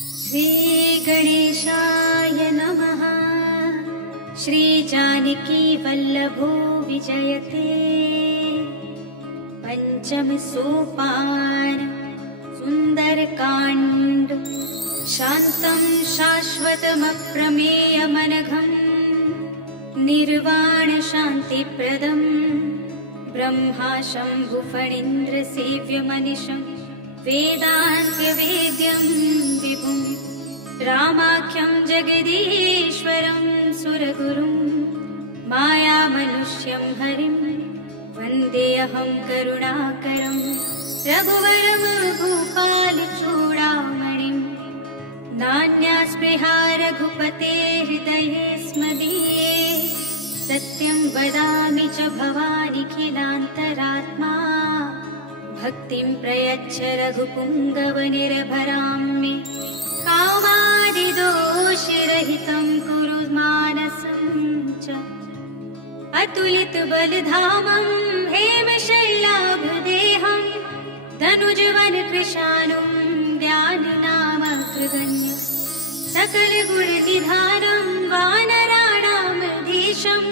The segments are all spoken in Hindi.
श्रीगणेशाय नमः। श्रीजानकीवल्लभो विजयते। पंचम सोपान सुंदरकांड। शान्तं शाश्वतमप्रमेयमनघम् निर्वाण शान्तिप्रदम् ब्रह्मा शम्भुफणीन्द्रसेव्यमनिशम् वेदान्त्यवेद्यं विभुं रामाख्यं जगदीश्वरं सुरगुरुं मायामनुष्यं हरिं वन्देऽहं करुणाकरं रघुवरं भूपालचूडामणिं। नान्यास्पृहा रघुपते हृदये स्मदीये। सत्यं वदामि च भवानिखिलान्तरात्मा। भक्तिं प्रयच्छ रघुपुङ्गवनिर्भरां मे। कामादिदोषरहितं कुरु मानसं च। अतुलितबलधामं हेमशैलाभदेहं धनुजवनकृशानुं ज्ञाननामकृगण्यं सकलगुणनिधानं वानराणामधीशं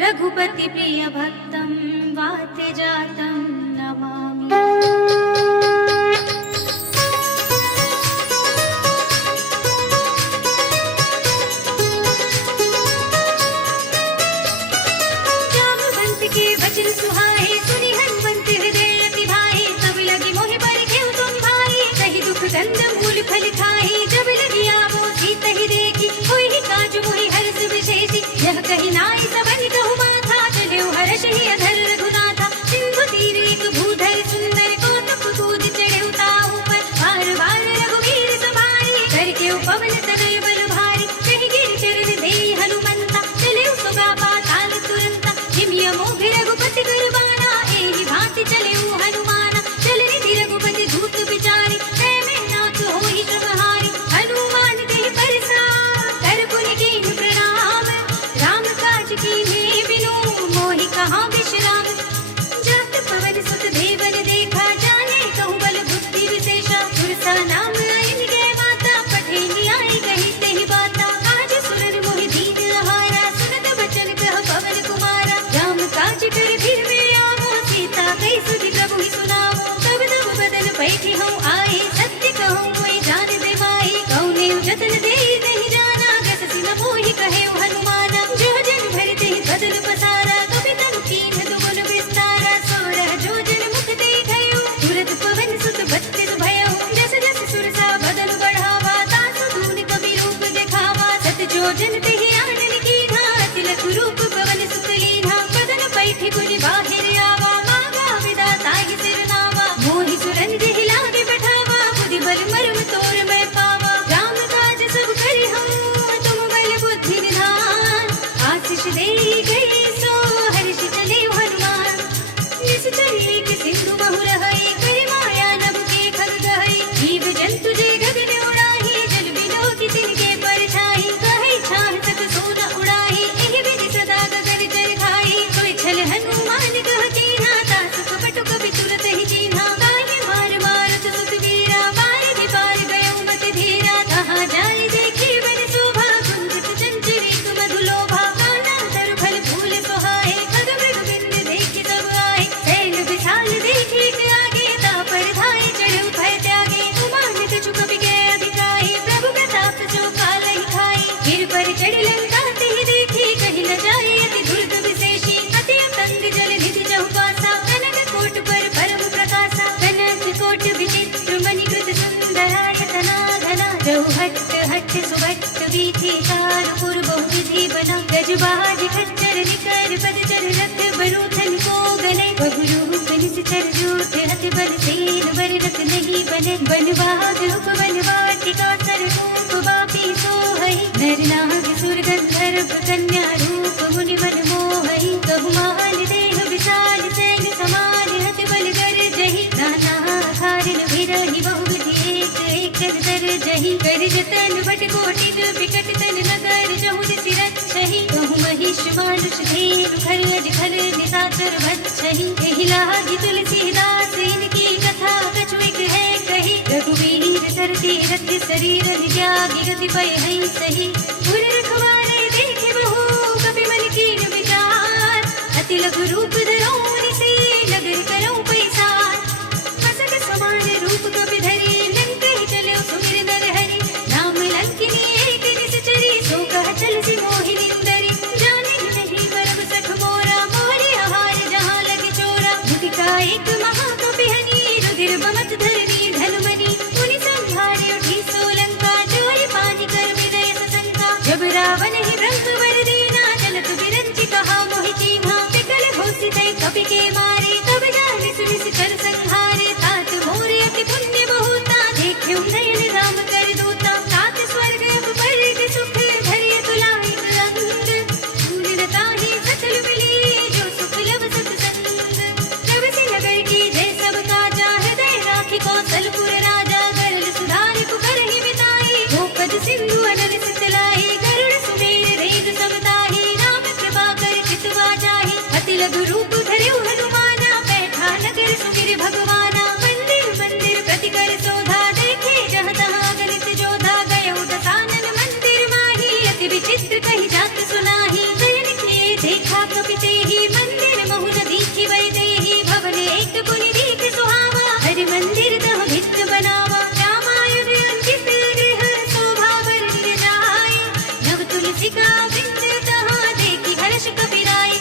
रघुपतिप्रियभक्तं वात्यजातं नमामि। जामवंत के वचन सुहाए सुनि हनुमंत हृदय अति भाए। तब लगी मोहि पर घेउ तुम भाई कहि दुख दंड मूल फल खाई। जब लगी आवो सीत ही देखी कोई काज मोहि हर्ष विशेषी। यह कहि नाई सबन कहु माथा चलेउ हर्ष ही अधर रघुनाथा। सिंधु तीर एक भूधर सुंदर कौतुक कूद चढ़ेउ ताहु पर। बार बार रघुवीर सवारी करके पवन तनय बल भारी। कहि गिर चरण दे हनुमंता चलेउ सुगा पाताल तुरंता। हिमिय मोघ रघुपति करबाना एहि भांति चलेउ हनुमाना। चल निधि रघुपति धूत विचारी मैं नाथ होहि सबहारी। हनुमान देहि परसा कर पुनि कीन्ह प्रणाम। राम काज कीन्हे बिनु मोहि कहाँ विश्राम। जात पवन सुत देवन देखा जाने कहु बल बुद्धि विशेषा। सुरसा नाम आइन गे माता पठे न्याय कही तेहि बाता। आज सुरन मोहि दीन आहारा सुनत बचन कह पवन कुमारा। राम काज कर फिर में आवो सीता कई सुधि प्रभु ही सुनावो। तब तब बदन पैठी हूँ आए सत्य कहूँ कोई जान दे माई। कौने जतन दे नहीं जाना गस सिन मोहि कहे हनुमाना। जो जन भर ते बदन पसारा कभी तनु कीन्ह दुगुन विस्तारा। सोरह जो जन मुख ते गयो तुरत पवन सुत बत्तिस भयो। जस जस सुरसा बदन बढ़ावा तासु दून कवि रूप दिखावा। सत जो जन ते आनन कीन्हा तिलक रूप पवन सुत लीन्हा। बदन पैठी पुनि बाहिर आवा मांगा विधाता ही सिरनावा। मोहि सुरन जेहि लागे बैठावा बुद्धि बल मर्म तोर मैं पावा। राम काज सब करि हम तुम बल बुद्धि निधान। आशीष दे गए सो हर्ष चले हनुमान। निश्चल एक सिंधु बहु रहई करि माया नभ के खग गहई। जीव जंतु जे गगन उड़ाही जल बिलो की तिनके परछाई। कहि छाह तक सोना उड़ाही एहि विधि सदा गगन जल खाई। कोई छल हनुमान कह कीन्हा तासु कपट कपि तुरत ही चीन्हा। काहे मार मारत सुत वीरा बारि पार गयो मति धीरा। कहाँ जाय देखी बन शोभा कुंजित चंचल एक मधुलोभा। काना तर फल फूल सोहाए खग मृग बिंद देखि सब आए। सैल विशाल देखि एक आगे तापर धाय चढ़ऊ भय त्यागे। उमानित चुक बिगै अधिकाई प्रभु प्रताप जो कालहि खाई। गिर पर चढ़ लंका तिहि देखी कहि न जाय अति दुर्ग विशेषी। अति अतंग जल निधि चहुपासा कनक कोट पर परम प्रकाशा। कनक कोट विचित्र मणिकृत सुंदरायतना घना। जहु हट्ट हट्ट सुभट्ट वीथि चारुपुर बहुविधि बना। गजबाज खच्चर निकर पद चर रथ बरूथन को गने। बहुरूप निश्चर जूठ हथ बल सेन बरनक नहीं बने। बनवाग उपवन वाटिका सरकूप बापी सोहई। नर नाग सुर गंधर्व कन्या रूप मुनि मन मोहई। कहु मान देह विशाल सैन समान हथ बल कर जही। नाना खारन भिरहि बहुविधि एक एक दर जही। कर जतन बट कोटि विकट तन नगर जहु दिसि रक्षहि। कहु महिष मानुष धेनु खर अज खल निशाचर भक्षहि। एहि लागी तुलसीदास इनकी कथा कछु एक है कही। रघुवीर सरस कपि रथ शरीर त्यागी गति पय है सही पुर रखवारे देखे बहु कपि मन कीन विचार अति लघु रूप धरो निसे नगर करो पैसार हसत समान रूप कपि धरी लंक ही चलो सुमिर नर हरि नाम लंकिनी एक निश्चरी सो कह चल सी मोहिनी सुंदरी जाने नहीं परम सख मोरा मोरे आहार जहाँ लगे चोरा मुटिका एक महाकपि हनी रुधिर बमत धरनी धनुमनी मुनि संहारी उठी सोलंका चोरी पानी कर विदय सशंका जब रावण ही ब्रह्म वर देना चलत बिरंची कहा मोहि चीन्हा विकल होसी तय कपि के मारे तब जाने सुनि कर संहारे तात मोरे अति पुण्य बहुता देखे नयन राम कर दूता तात स्वर्ग अब पर सुख धरिय तुलाय अंग पूर्णता ही सकल मिली जो सुख लब सत्संग जब से नगर की जय सब काजा हृदय राखी कौशलपुर राजा गरल सुधार पुकर ही बिताई भोपद सिंधु अनल सितलाई गरुड़ सुमेर रेग समताही राम कृपा कर चितवा जाहि अति लघु रूप धर्यु हनुमाना बैठा नगर सुमिर भगवाना मंदिर मंदिर प्रति कर शोधा देखे जह तहाँ गणित जोधा गयो दसानन मंदिर माही अति विचित्र कही जात सुनाही नयन किए देखा कपि तेहि मंदिर महु न दीखि वै देहि भवन एक पुनि दीख सुहावा हरि मंदिर तह भित्त बनावा रामायण अंकित गृह शोभा वर्णिय जाय नव तुलसिका वृंद तहाँ देखि हर्ष कपि राय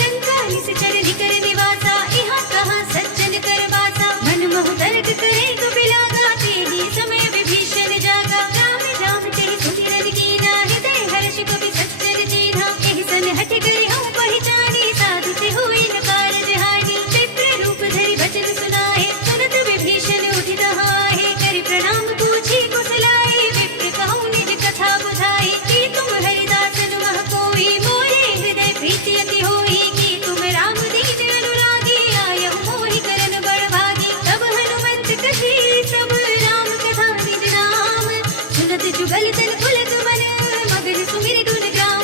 लंका निश्चर निकर निवासा यहाँ कहाँ सज्जन कर वासा मन महु तर्क करे कपि लागा तेहि समय विभीषण जागा राम राम तेहि सुमिरन कीना हृदय हर्ष कपि सज्जन चीन्हा एहि सन हठ करे हम पहचानी साधु से हुई न कारज हानि विप्र रूप धरि वचन सुनाए सुनत विभीषण उठि तहाए करि प्रणाम पूछी कुशलाए विप्र कहूँ निज कथा बुझाई कि तुम हरिदास मह कोई मोरे हृदय प्रीति अति होई कि तुम राम दीन अनुरागी आयहु मोहि करन बड़ भागी तब हनुमंत कही सब राम कथा निज नाम सुनत जुगल तन पुलक मन मगन सुमिर गुण ग्राम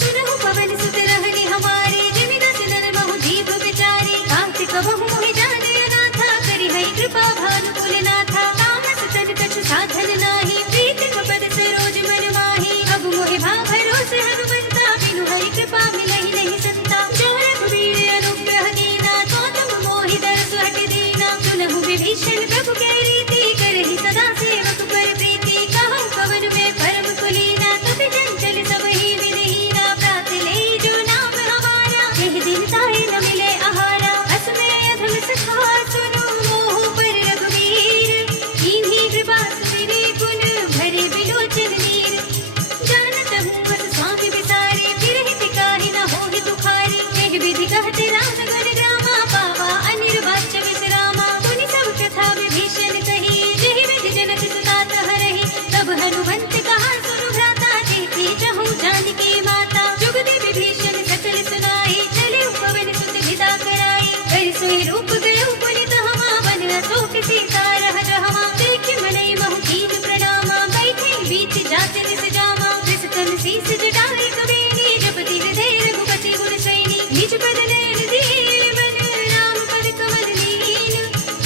सुनहु पवन सुत रहनि हमारे जिमि दस नर महु जीव विचारी कार्तिक बहु मोहि जाने अनाथा करि है कृपा भानुकुल नाथा तामस तन कछु साधन नाही प्रीति पद सरोज मन माही अब मोहि भा भरोस हनुमंता बिनु हरि कृपा मिलहि नहीं संता जो रघुवीर अनुग्रह कीना तो तुम मोहि दरस हट दीना सुनहु विभीषण प्रभु के रीति करहि सदा सेवक पर प्रीति कहूँ पवन में परम कुलीना कपि चंचल सब ही विधिहीना प्रात ले जो नाम हमारा यह दिन ताहि न मिले आहारा असमय अधम सखा सुनो मोह पर रघुवीर कीन्ही कृपा सुमिरि गुण भरे बिलोचन नीर जानत हूँ बस स्वामी विसारे फिर हित काहि न होहि दुखारी एहि विधि कहते राम गुण ग्रामा पावा अनिर्वाच्य विश्रामा मुनि सब कथा विभीषण कही जेहि विधि जनक सुता तह रही तब हनुमंत कहा सुनु भ्राता देखे चहु जानकी माता जुगति विभीषण सकल सुनाई चले पवन सुत विदा कराई कर सोई रूप गयो पुनि तहमा वन अशोक सीता रह जहमा देखे मनई महु कीन प्रणामा बैठे बीच जात निस जामा विस्तन शीस जटाई कबीनी जपति हृदय रघुपति गुण श्रेणी निज पद नयन दिए मन राम पद कमल लीन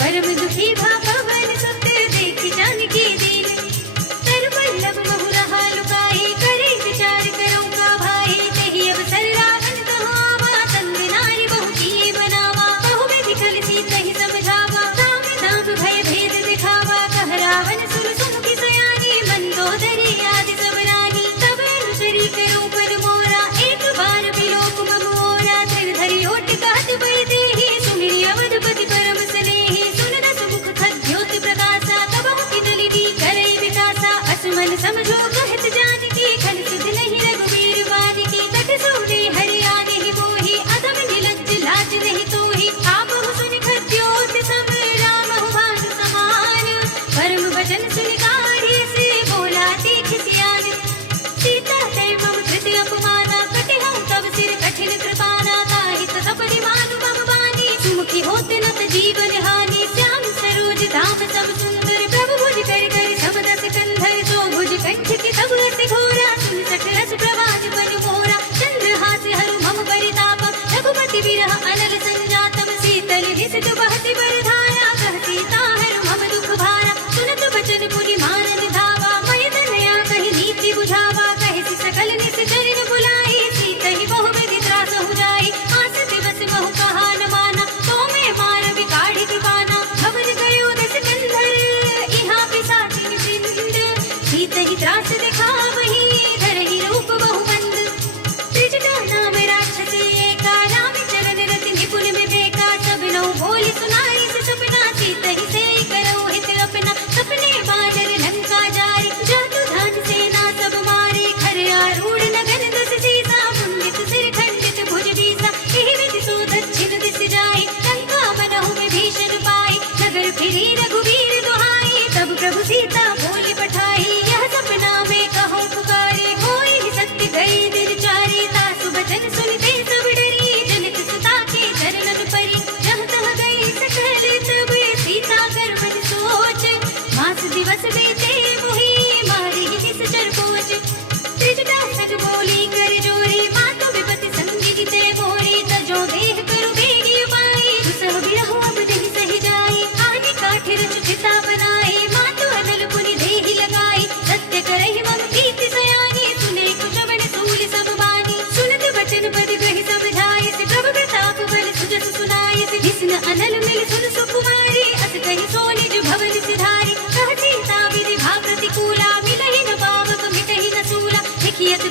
परम दुखी भा पवन सुत देखि जानकी दीन तर पल्लव महु रहा लुकाई करे विचार करो का भाई तेहि अवसर रावण कहो आवा तंग नारी बहु किए बनावा बहु विधि कल सीतहि समझावा काम दाम भय भेद दिखावा कह रावण सुन सुमुखी सयानी मंदोदरी आदि सब रानी तब अनुचरी करो पद मोरा एक बार बिलोक मम ओरा धर धरि ओट कहत बल देहि सुमिरि अवधपति परम स्नेहि सुन दस मुख खद्योत प्रकाशा तब की नलिनी करई विकासा असमन समझो कहत जानकी खल सुध नहीं रघुवीर वानकी तट सोने हरि आने ही मोहि अधम निलज्ज लाज नहीं तोहि आपहु सुनि खद्योत सम राम भानु समान परम वचन सुनि कार्य से बोला तीख सियान सीता तय मम कृति अपमाना कटिहु तब सिर कठिन कृपाना ताहि तपरि मानु मम बानी सुमुखी होत नत जीवन हानि श्याम सरोज धाम सब सुंदर प्रभु भुज कर कर सब दस कंधर तो भुज कंठ के तब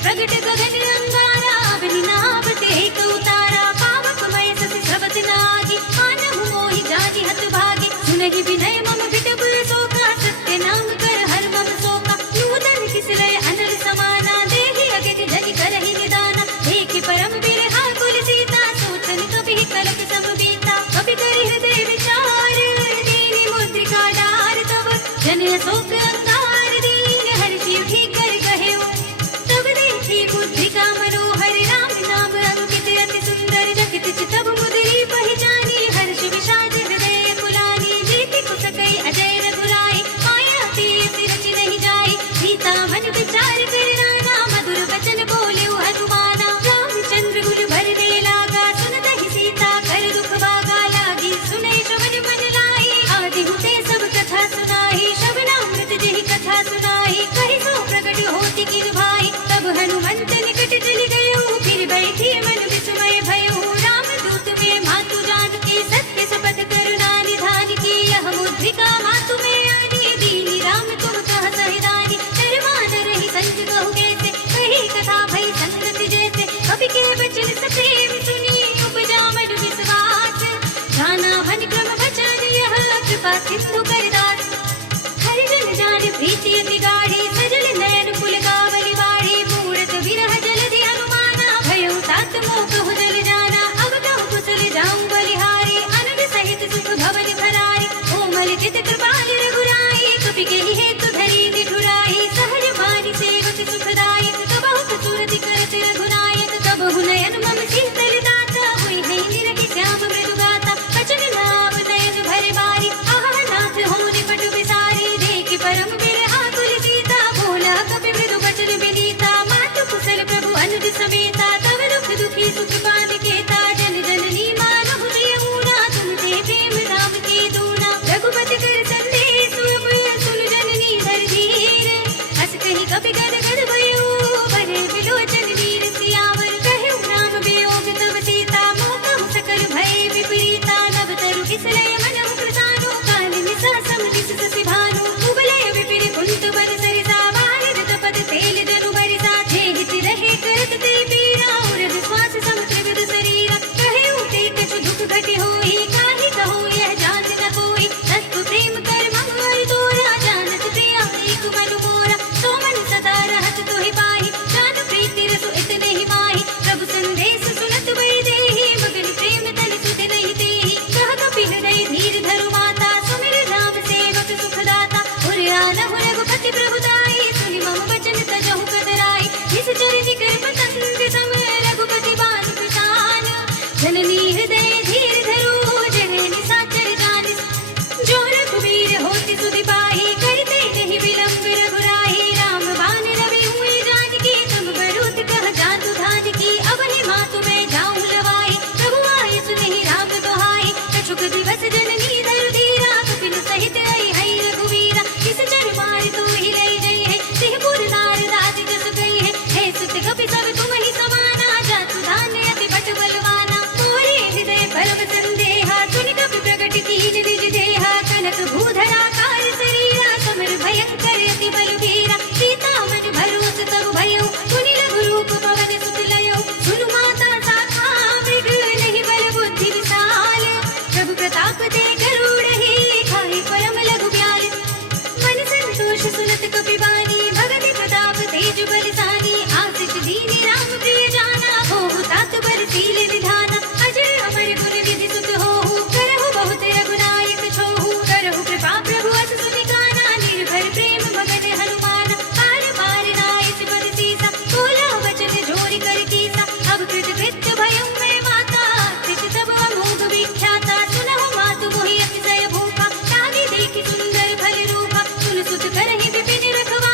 प्रगट गगन अंगारा, अवनि नावत एक उतारा, पावक मय सस स्रवत नागी, मानहु मोहि जाति हत भागी, सुनहि विनय मम विटप शोका, सत्य नाम कर हर मम शोका, नूतन किसलय अनल समाना, देहि अगति जनि करहि निदाना, देखि परम बिरहा कुल सीता, सोचन कबि कलप सब बीता, कबि करि हृदय विचार, दीनि मुद्रिका डार तब, जन शोक अंगार दीन हर्षि उठि कर कहेउ, तब देखी मुद्रिका मनोहर, राम नाम अंकित अति सुंदर, जकित चितब मुदरी पहिचानी, हर्ष विषाद हृदय कुलानी, जीति कुसकै अजय रघुराई, माया तीर रचि नहीं जाई, सीता मन विचार कर नाना, मधुर वचन बोलेउ हनुमाना, रामचंद्र गुण भर दे लागा, सुनतहि सीता कर दुख भागा, लागी सुनै श्रवण मन लाई, आदि हुते सब कथा सुनाई, श्रवणामृत जेहि कथा सुनाई, कहि सो प्रगट होति किन भाई, तब हनुमंत निकट चलि गयो, फिर बैठी मन विस्मय भयो, राम दूत में मातु जानकी, सत्य शपथ करुणा निधान की, यह मुद्रिका मातु में आनी, दीनी राम तुम कह सहिदानी, शर्मा न रही संग कहु कैसे, कही कथा भई संगत जैसे, कवि के वचन सप्रेम सुनी, उपजा मधु विश्वास, जाना भन क्रम वचन यह, कृपा सिंधु करदास, हरिजन जान प्रीति अति गाढ़ी, सजल नयन पुलकावली बाढ़ी, मूरत विरह जलधि अनुमाना, भयो तात मोह कहु जल जाना, अब कहु कुशल जाऊं बलिहारी, अनल सहित सुख भवन भरारी, कोमल चित कृपाल रघुराई, कपि केहि हेतु धरी निठुराई, सहज मानि सेवक सुखदायक, कबहु कसूरति करत रघुनायक, कबहु नयन मम शीतल दाता, हुई है निरखि श्याम मृदु गाता, बचन नाम नयन भरे बारी, आह नाथ होने पट विसारी, देखि परम बिरहा कुल सीता, बोला कपि मृदु बचन विनीता, मातु कुशल प्रभु अनुज समेता, तब दुख दुखी सुख पान केता, जन जननी मानहु जियऊना, तुम ते प्रेम राम के दूना, रघुपति कर संदेश अब सुन जननी धर धीर, हस कहि कपि गद गद भयो, भरे बिलोचन वीर सियावर, कहेउ राम वियोग तब सीता, मोह कहु सकल भय विपरीता, नभ तरु किसलय मनहु कृतानु, कानन सहसम दिस ससि भानु, उबलय विपिन कुंत बर सरिसा, बारिद तपत तेल जनु बरिसा, जेहित रहे करत ते पीरा, उरध श्वास समुद्र विद शरीरा, कहेउ ते कछु दुख घटे होई, काहि कहूँ यह जात न कोई, तत्व प्रेम कर मम हरि तोरा, जानत प्रिया एक मन मोरा, सो मन सदा रहत तोहि पाहि, जान प्रीति रसु इतने ही माहि, प्रभु संदेश सुनत बई देहि, मगन प्रेम तन सुध नहीं देहि, कह कपि हृदय धीर धरु माता, सुमिर राम सेवक सुखदाता, उर आनहु रघुपति प्रभु ताई, सुनि मम वचन तजहु कतराई, निश्चर निकर पतंग सम, रघुपति बान प्रसान, जननी हृदय धीर धरो, जने निसाचर जानिस, जो रघुवीर होति सुधि पाहि, करते कहि विलंब रघुराहि, राम बान रवि हुए जानकी, तुम बरूत कह जातु धान की, अब ही मातु मैं जाऊं लवाई, प्रभु आय सुनहि राम दोहाई, कछुक दिवस जननी दरु धीरा, कपिन सहित आई है रघुवीरा, किस चर मार तो ही लई गई है, सिंहपुर दार दास जस गई है सुत कपि सब तुम ही समाना, जातु धान अति बट बलवाना, मोरे हृदय परम संदेहा, सुनि कपि प्रगट कीन निज देहा, कनक भूधरा कार शरीरा, समर भयंकर अति बलवीरा, सीता मन भरोस तब भयो, सुनि लघु रूप पवन सुत लयो, सुनु माता शाखा मृग, नहीं बल बुद्धि विशाल, प्रभु प्रताप ते गरुड़हि, खाहि परम लघु ब्याल, मन संतोष सुनत कपि बानी, भगति प्रताप तेज बलिसानी, आशीष दीनी राम प्रिय जाना, होहु तात बरसील निधाना, अजर अमर गुण विधि सुत होहु, करहु बहुत रघुनायक छोहु, करहु कृपा प्रभु अस सुनिकाना, निर्भर प्रेम मगन हनुमान, पार पार नाय सिमर सीसा, बोला वचन जोरि कर कीसा, अब कृत कृत्य भयउ मैं माता, कृत तब अमोघ विख्याता, सुनहु मातु मोहि अतिशय भूखा, लागी देखि सुंदर भल रूपा, सुन सुत करहि विपिन रखवा,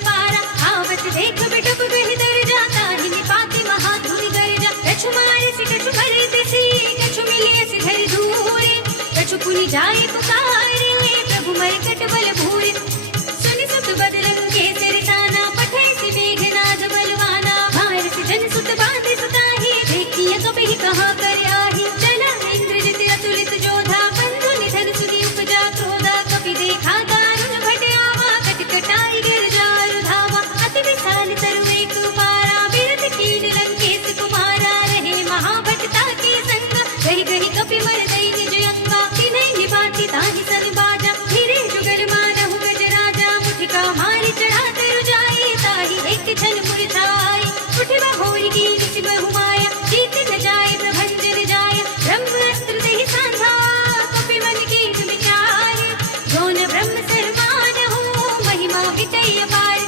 अपारा, आवत देख बिटुक गहि दर जाता, हिनि पाति महाधुनि गर्जा, कछु मारिसि कछु भरितिसि, कछु मिलियसि धरि धूरि, कछु पुनि जाय पुकारे, प्रभु मरकट बल भूरि, सुनि सुत बदलन के सिरसाना, पठैसि मेघनाद बलवाना, मारिसि जन सुत बांधि सुताहि, देखिय कपिहि कहाँ कर आहि, चला इंद्रजित अतुलित जोधा, बंधु निधन सुनि उपजा क्रोधा, कपि देखा दारुण भट आवा, कटकटाई गिरजारु धावा, अति विशाल तरु एक पारा, बिरथ कीन लंकेश कुमारा, रहे महाभटता के संग, गहि गहि कपि मर दई निज अंगा, तिन्हि निभाति ताहि सन बाजा, धीरे जुगल मानहु गजराजा, मुठिका मारि चढ़ा तरु जाई, ताहि एक छन मुरझाई, उठिबा होरी की निसि बहु माया, जीत न जाय प्रभंजन जाय, ब्रह्म अस्त्र देहि सांधा, कपि मन कीन विचार, जोन ब्रह्म सरमान हो, महिमा विटय अपार,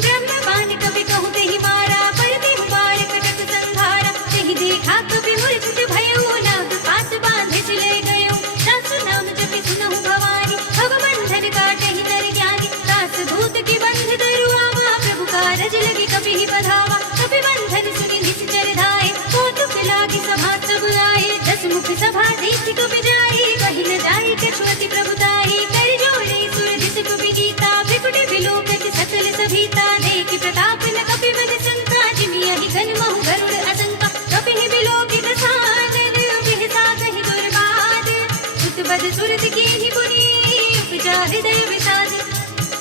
ब्रह्म बान कपि कहु तेहि मारा, पर देहु बार कटक संहारा, तेहि देखा कपि मूर्छित भयो, नाग पास बांधे सिले गयो, सासु नाम जपि सुनहु भवानी, भव बंधन काटहि नर ज्ञानी, दास दूत की बंध धरु आवा, प्रभु कारज लगे कपि ही बधावा, कपि बंधन सुनि निश्चर धाये, कौतुक लागी सभा सब आए, दस मुख सभा देखि कपि जाई, कहि न जाई कछु अति प्रभुताई, कर जोड़े सुर दिस कपि गीता, बिकुट विलोकत सकल सभीता, देखि प्रताप न कपि बद संता, जिमियहि घन महु गरुड़ असंका, कपि ही विलोकित सानन, बिहसा कहि दुर्बाद, सुत बद सुरत कीनि पुनि, उपजा हृदय विषाद,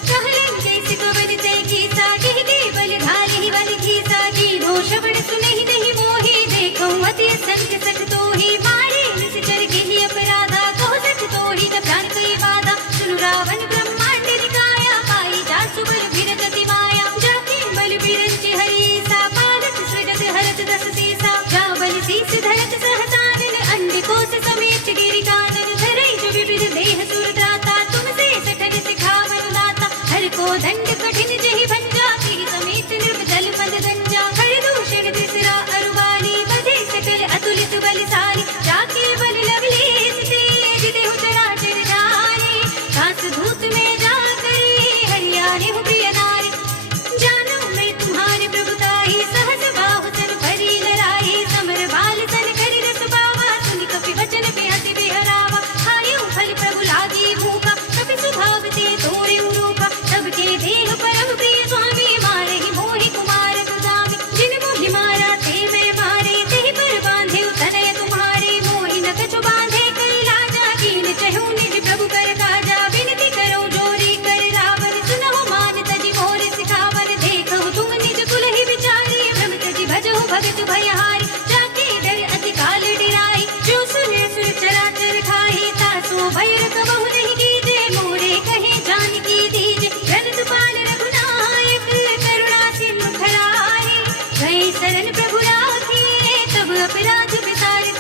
कहलन कैसे कवन तै कीसा, कहि के बल धारि बल खीसा, कीन्हो श्रवण सुनहि नहीं मोहि, देखौ अति असंख्य सठ तोहि, मारे निश्चर केहि अपराधा, कहो सठ तोहि न प्राण कई बाधा, सुनु रावण ब्रह्मांड निकाया, पाई जासु बल फिरत अति माया, जाके बल बिरंचि हरिसा, पालत सृजत हरत दस सीसा, जा बल शीस धरत सहसानन, अंड कोस समेत गिरि कानन, धरई जो विविध देह सुर त्राता, तुमसे सठन सिखावन लाता, हर को दंड कठिन जहि भंजा, तेहि समेत निर्मजल पद गंजा, हर दूषण त्रिसरा अरुवाली, बधे सकल अतुलित बलशाली, जाके बल लवलेश तेज, देहु चराचर जाने, दास धूत में जाकर हरियाणे हूँ प्रिय नारी, जानो मैं तुम्हारे प्रभुताई, सहस बाहु सन भरी लड़ाई, समर बाल सन करि रस पावा, सुनि कपि वचन बेहति बिहरावा, खायु फल प्रभु लागी भूखा, कपि स्वभाव ते तोड़े रूपा, सबके देह परम प्रिय स्वामी, मारहि मोहि कुमार गुलामी, जिन मोहि मारा ते मैं मारे, तेहि पर बांधे तनय तुम्हारे, मोहि न कछु बांधे करि लाजा, कीन चहु निज प्रभु कर काजा, विनती करो जोरी कर रावण, सुनहु मान तजि मोर सिखावन, देखहु तुम निज कुल ही विचारी, भ्रम तजि भजहु भगत भयहारी, जाके डर अति काल डिराई, जो सुने सुर चराचर खाई, तासो भय रखबहु नहीं कीजे, मोरे कहे जानकी दीजे, रनत पाल रघुनायक, करुणा सिंधु खरारे, गए शरण प्रभु राखे, तब अपराध विसारे,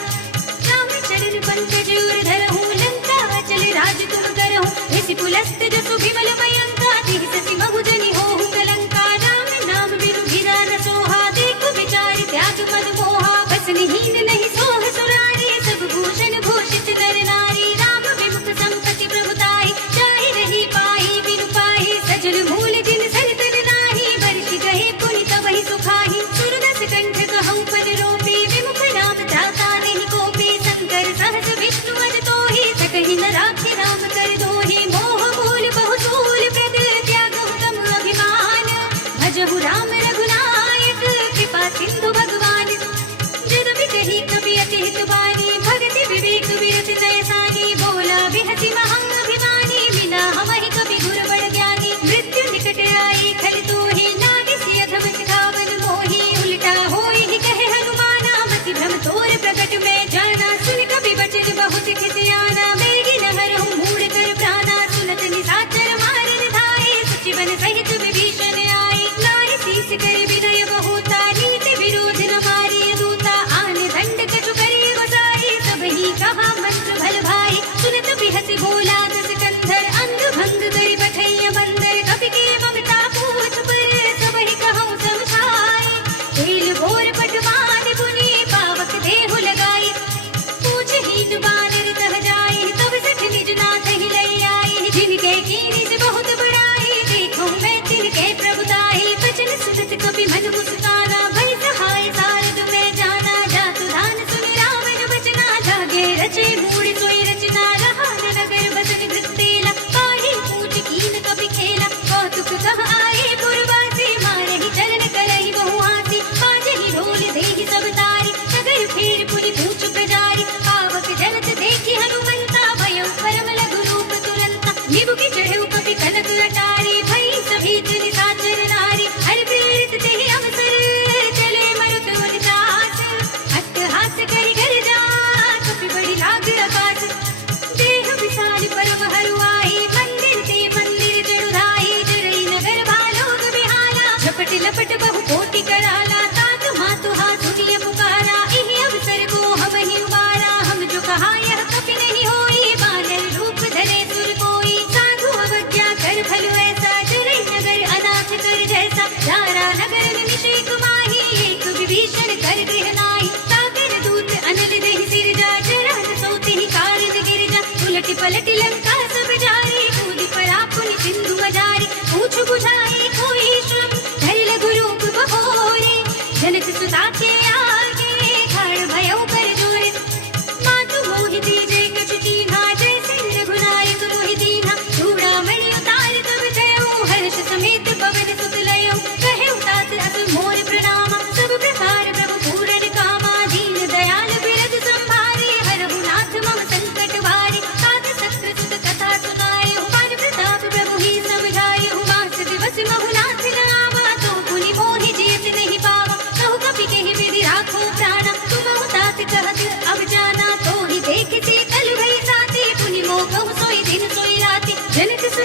राम चरण पंकज उर धरहु, लंका अचल राज तुम करहु, ऋषि पुलस्त जसु विमल मयंका, तिहि ससि महु जनि होहु कलंका, राम नाम बिनु गिरा न सोहा, देखु विचार त्याग मद मोहा, बसनिहीन नहीं सोह सुरारी, सब भूषण भूषित नर नारी, राम विमुख संपत्ति प्रभुताई, जाहि रही पाई बिनु पाई, सजल मूल जिन सरितन नाही, बरषि गहे पुनि तबहि सुखाहि, सुरदस कंठ कहउँ पद रोपी, विमुख नाम त्राता नहीं कोपी, शंकर सहस विष्णु अज तोहि, सकहि न राखि राम कर दोहि, मोह मूल बहु सूल प्रद, त्यागहु तम अभिमान, भजहु राम रघुनायक, कृपा सिंधु भगवान, जदपि कही कपि अति हित बानी, भगति विवेक विरत जयसानी, बोला बिहति महाअभिमानी, बिना हमहि कपि गुर बड़ ज्ञानी, मृत्यु निकट आई खल तोहि, नागिसि अधम सिखावन मोहि, उल्टा होय ही कहे हनुमाना, मति भ्रम तोर प्रकट में जाना, सुन कपि बचन बहुत खिसियाना, बेगी न हरहु मूढ़ कर प्राणा, सुनत निशाचर मारन धाये, सचिवन सहित विभीषण आए, नाहि शीस कर विनय बहुता, नीति विरोध न मारिय दूता, आन दंड कछु करे गोसाई, सबहि कहा मंत्र भल भाई, सुनत बिहसि बोला दस कंधर, अंग भंग करि बैठैया बंदर, कपि के ममता पूछ पर, सबहि कहउँ समझाई, तेल भोर पटवान पुनि, पावक देहु लगाई, पूछहीन बानर तह जाई, तब सठ निज नाथ ही लई आई, जिनके कीनी से बहुत बड़ाई, देखो मैं तिनके प्रभु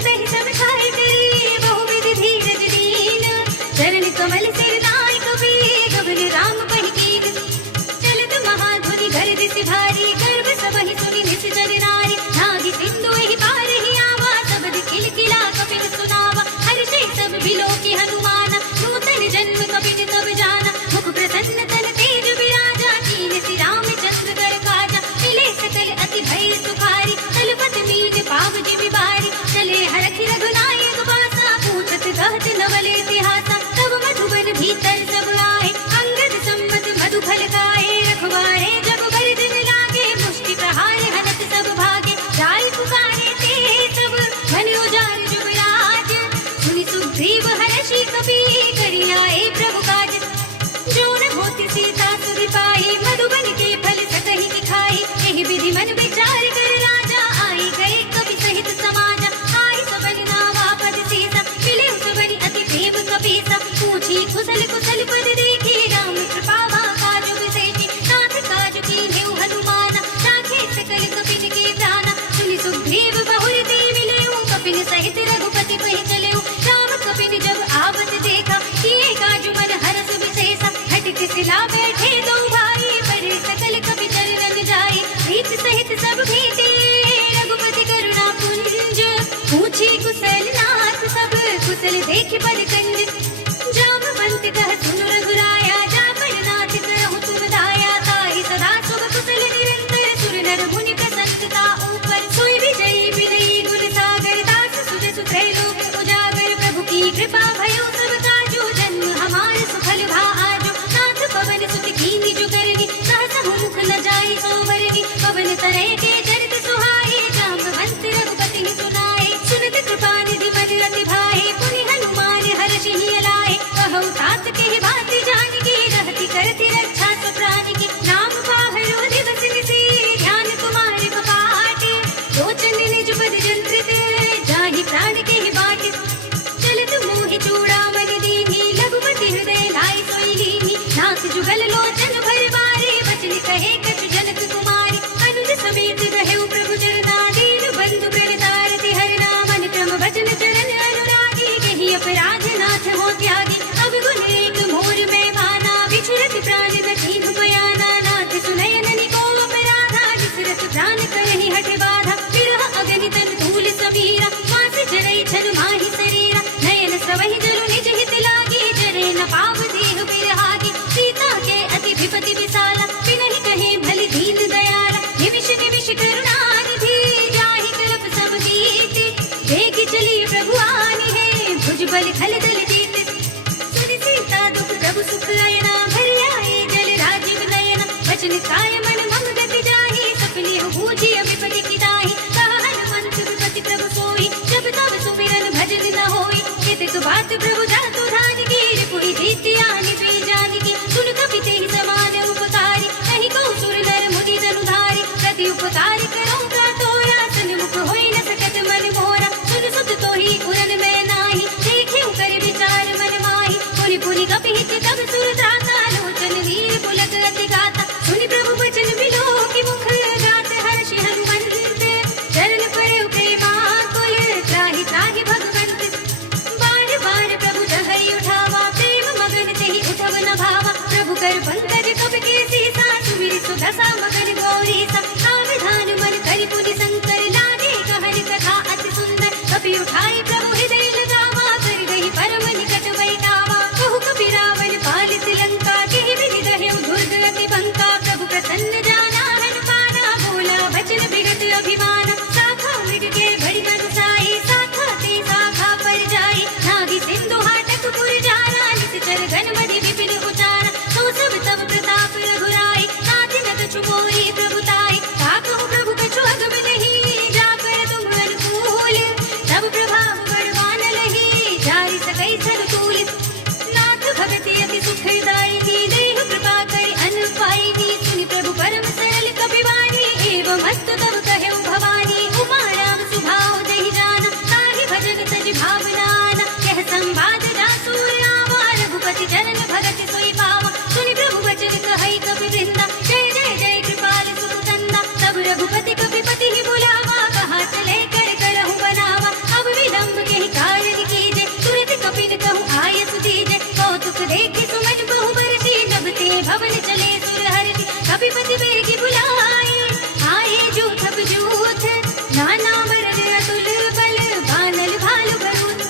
तही सब छाए करे बहुविध धीरज दीन चरण कमल सिर नाय कवि गगन राम पहिकीन चलत महाधुनि गर्द से भारी गर्भ सबहि सुनि निस जन नारी नागी सिंधु एहि पार ही आवा सबद किलकिला कपिल सुनावा हर्षे सब बिलोकी हनुमान नूतन जन्म कपिल तब जाना मुख प्रसन्न तन तेज विराजा कीन सि रामचंद्र कर काजा मिले सकल अति भय सुखारी तलपत मीन पाव जिमि बारी चले हरखि रघुनायक बासा पूछत कहत नवल इतिहासा तब मधुबन भीतर सब आए अंगद सम्मत मधु फल खाए रखवारे जब गर्जन लागे मुष्टि प्रहार हनत सब भागे जाय पुकारे ते सब मन उजाड़ जुबराज सुनि सुग्रीव हर्षि कपि करि आए प्रभु काज जो न होती सीता सुधि पाई मधुबन के फल सकहि की खाई एहि विधि मन विचार कर राजा आई गए कपि सहित समाजा आई सबन नावा पद सीसा मिले सबनि अति प्रेम कपीसा पूछी कुशल कुशल पद देखी राम कृपा काजु विशेषी नाथ काजु कीन्हेउ हनुमाना राखे सकल कपिन के प्राणा सुनि सुग्रीव बहुर ते मिलेउ कपिन सहित रघुपति वहीं चलेउ राम कपिन जब आवत देखा किए काजु मन हरस विशेषा हट सिला बैठे दो भाई परे सकल कपि चरणन जाए प्रीत सहित सब भेटे रघुपति करुणा पुंज पूछी कुशल नाथ सब कुशल देख पद कंज जामवंत कह सुन रघुराया जापन नाथ करहु तुम दाया ताहि सदा शुभ कुशल निरंतर सुर नर मुनि प्रसन्नता ऊपर सोई विजयी विनयी गुण सागर दास सुर सुत्रैलोक उजागर प्रभु की कृपा भयो सब काजो जन्म हमार सुफल भा आजो नाथ पवन सुत कीनि जो करनी सहस मुख न जाई सोवरनी पवन तरे के चरित सुहाए जामवंत रघुपति सुनाए सुनत कृपा निधि मन रति भाए पुनि हनुमान हर्षि लाए कहु तात के बात जान की रहती करती रक्षा सब प्राणी की नाम पाहरो दिवस निसी ध्यान तुम्हारे कपाटे लोचन निज पद जंत्रित जाहि प्राण के बाट चलत मोहि चूड़ामणि दीनी लघुपति हृदय लाई सोई लीनी नाथ जुगल लोचन भर बारे वचन कहे कछु जनक कुमारी अनुज समेत रहेउ प्रभु चरना दीन बंधु प्रणतारति हरना मन क्रम वचन चरण अनुरागी कहि अपराध नाथ हो त्यागी अब गुण एक मोर में माना विचरत प्राण कठिन बयाना नाथ सुनयन निको अपराधा विचरत प्राण करहि हठ बाधा विरह अगनि तन धूल सबीरा मास जरई छन माहि शरीरा नयन सवहि जरु निज हित लागी जरे न पाव देह बिरहागी सीता के अति विपति विसाला बिनहि कहे भली दीन दयाला निमिष निमिष करुणा निधि जाहि कल्प सब कीर्ति देख चली प्रभु आनी है भुज बल खल दल जीत सुनि सीता दुख प्रभु सुख लयना भर आए जल राजीव नयना वचन काय मन मम गति जाहि सफली हो बूझी विपति की दाहि कहा हनुमंत विपति प्रभु सोई जब तब सुमिरन भजन न होई केतक बात प्रभु जातु धान की रिपुहि जीति आनि पे जान की सुन कपि तेहि समान उपकारी नहीं को सुर नर मुनि जनुधारी प्रति उपकार करो का तोरा सन्मुख होई न सकत मन मोरा सुन सुत तोहि उरन में नाही देखे कर विचार मन माही पुनि पुनि कपि हित तब सुर त्राता लोचन वीर पुलक अति गाता सुनि प्रभु वचन बिलो की मुख गात हर्षि हनुमंत चरण पड़े प्रेमा कुल त्राहि त्राहि भगवंत बार बार प्रभु जहई उठावा प्रेम मगन तेहि उठव न भावा प्रभु कर पंकज कब के सीसा सुमिर सुदशा मगन गौरी सा सावधान मन करि पुनि शंकर लागे कहन कथा अति सुंदर कपि उठाई प्रभु हृदय लगावा कर गई परम निकट बैठावा कहु कपि रावण पालित लंका केहि विधि दहेउ दुर्ग अति बंका प्रभु प्रसन्न जाना हन पाना बोला वचन विगत अभिमान शाखा मृग के बड़ी बरसाई शाखा ते शाखा पर जाई नागी सिंधु हाटक पुर जाना निश्चर घन मधि विपिन उचारा तो सब तब प्रताप रघुराई नाथ न कछु मोहि प्रभुताई ताकहु प्रभु कछु अगम नहीं जाकर तुम अनुकूल तब प्रभाव बड़वान लही जारि सकई सरतूल नाथ भगति अति सुखदायिनी देह कृपा करि अन पाइनी सुनि प्रभु परम सरल कपि वाणी एवं अस्तु तब कहेउ भवानी उमा राम सुभाव देहि जाना ताहि भजन तज भावनाना कह संवाद जासुर आवा रघुपति चरण भगत सोई पावा सुनि प्रभु वचन कहई कपि वृंदा जय जय जय कृपाल सुरतंदा तब रघुपति कपि पति ही बुलावा कहा चले कर करहु बनावा अब विदा यस दीजै कौतुक देखे सुमन बहु बरसी जब ते भवन चले सुर हर्षि कपिपति बेगी बुलाए आए जूथ अब जूथ नाना मरद अतुल बल बानल भालु भरूत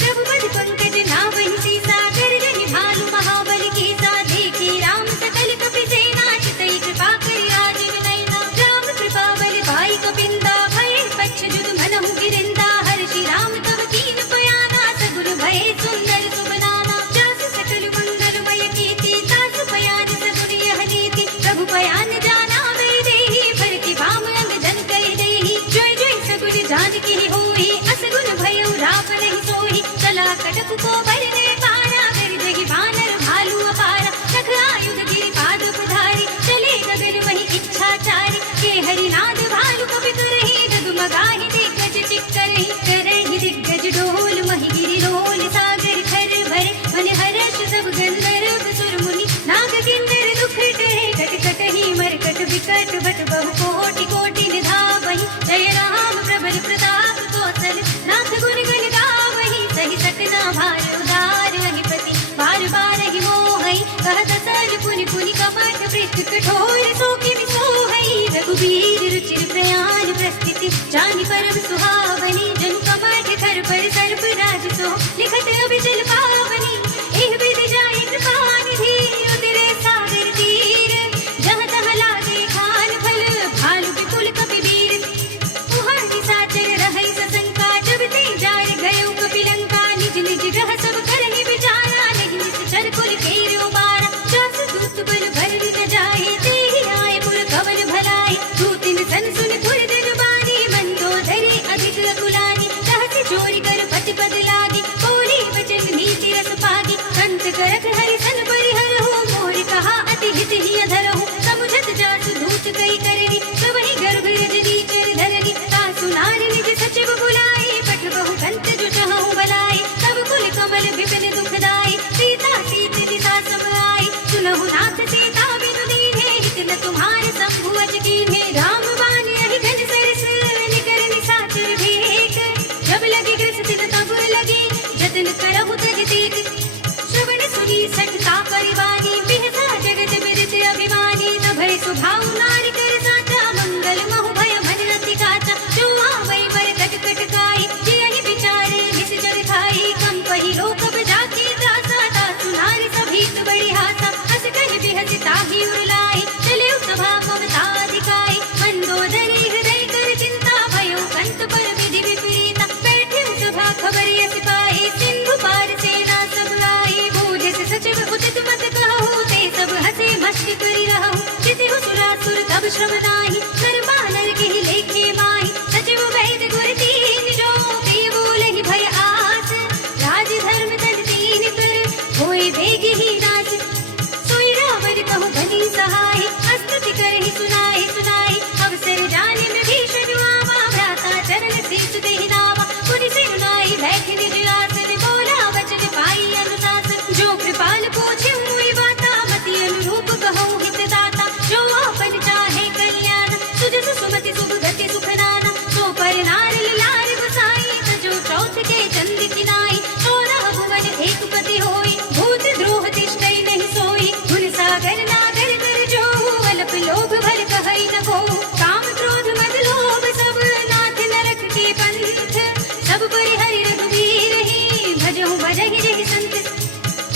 प्रभु पद पंकज नावहि सीसा गर्जनि भालु महाबल की सा देखे राम सकल कपि सेना चितई कृपा करि राजीव नयना राम कृपा बल पाई कपिंदा भय पक्ष जुद मनहु गिरिंदा हर्षि राम तब कीन पयाना सगुन भय सुंदर सुबनाना जास सकल मंगलमय कीर्ति तास पयान सगुन यह नीति प्रभु पयान जाना वे देहि भर की भाम अंग जन कहि देहि जय जय सगुन जानकी होई असगुन भयउ राम नहीं सोई चला कटक को भरने पारा कर जहि भानर भालू अपारा रख आयुध गिरि पाद पधारी चले गगन वही इच्छाचारी के हरिनाद भालू कपि करहि डगमगाहि दिग्गज चिक्करहि करहि दिग्गज डोल महि गिरि रोल सागर खर भरे मन हर्ष सब गंधर्व सुर मुनि नाग किन्नर दुख टरे कट कटहि मरकट विकट बट बहु कोटि कोटि निधावहि जय राम प्रबल प्रताप कौशल नाथ गुण गण गावहि सहि सकना भार उदार अधिपति बार बार ही मोहई कहत सर पुनि पुनि कपट पृष्ठ कठोर सो किमि सोहई रघुबीर रुचिर प्रयाण प्रस्थिति जानि परम सुहावनी जनु कपट खर पर सर्प राज सो लिखत अभिचल पावनी एह विधि जाहि कृपा निधि उतरे सागर तीर जहाँ तहाँ लागे खान फल भालु विपुल कपि वीर मुहां निशाचर रहै सशंका जब ते जार गयो कपि लंका निज निज ग्रह सब करहि विचारा नहीं निश्चर कुल केरो बारा जास दूत बल भर न जाए तेहि आए पुर कवल भलाए दूतिन सन सुन धुर धर बानी मंदोदरी अधिक अकुलानी रहस्य चोरी कर पति पद लागी बोली वचन नीति रस पागी कंत करत हरि सन परिहर हो मोर कहा अति हित ही अधर हो समुझत जासु धूत कई करनी सबहि गर्भ रजनी चर धरनी तासु नारी निज सचिव बुलाए पठ बहु कंत जो चाहु बलाए तब कुल कमल विपिन दुखदाई सीता सीत दिशा सब आई सुनहु नाथ सीता बिनु दीन्हे हित न तुम्हारे शंभु अज कीन्हे राम बानी अहि घन सरस निकर निशाचर भेक जब लगी ग्रसित तब लगी जतन करहु तज देख श्रवण सुनी सठता परिवानी बिहसा जगत बिरत अभिमानी न भय स्वभाव नारी कर साचा मंगल महु भय मन अति काचा जो आवै बर कट कट काई जियहि विचारे विष जल खाई कम पहि लोक बजाके दासा तासु नारी सभीत बड़ी हासा हस कहि बिहस ताहि उरलाई चले सभा ममता दिखाई मंदोदरी हृदय कर चिंता भयो कंत पर विधि विपरीता बैठे सभा खबर यस पाए सिंधु पार सेना सब आई बूझे से सचिव उचित मत कहूँ ते सब हंसे मस्ती करी रहूँ जिति सुरासुर तब श्रम नाही कर बानर के ही लेखे माही सचिव वैद गुर तीन जो ते बोलहि भय आस राज धर्म तन तीन कर होए भेगी ही नाश सोई रावण कहु बनी सहाय स्तुति करहि सुनाई सुनाई अवसर जाने में भीषण आवा भ्राता चरण शीर्ष देहि नावा पुनि सिरुनाई बैठ निज आसन बोला वचन पाई अनुशासन जो कृपाल पूछे हुई बाता मति अनुरूप कहूँ हित दाता जो आपन चाहे कल्याण सुजस सुमति शुभ गति सुख नाना सो पर नार लार बसाई तजो चौथ के चंद किनाई सोलह भुवन एक पति होई भूत द्रोह तिष्ठै नहीं सोई गुण सागर नागर कर जो अल्प लोभ भर कहै न को काम क्रोध मद लोभ सब नाथ नरक के पंथ सब परिहरि रघुवीर ही भजहु भजहि जहि संत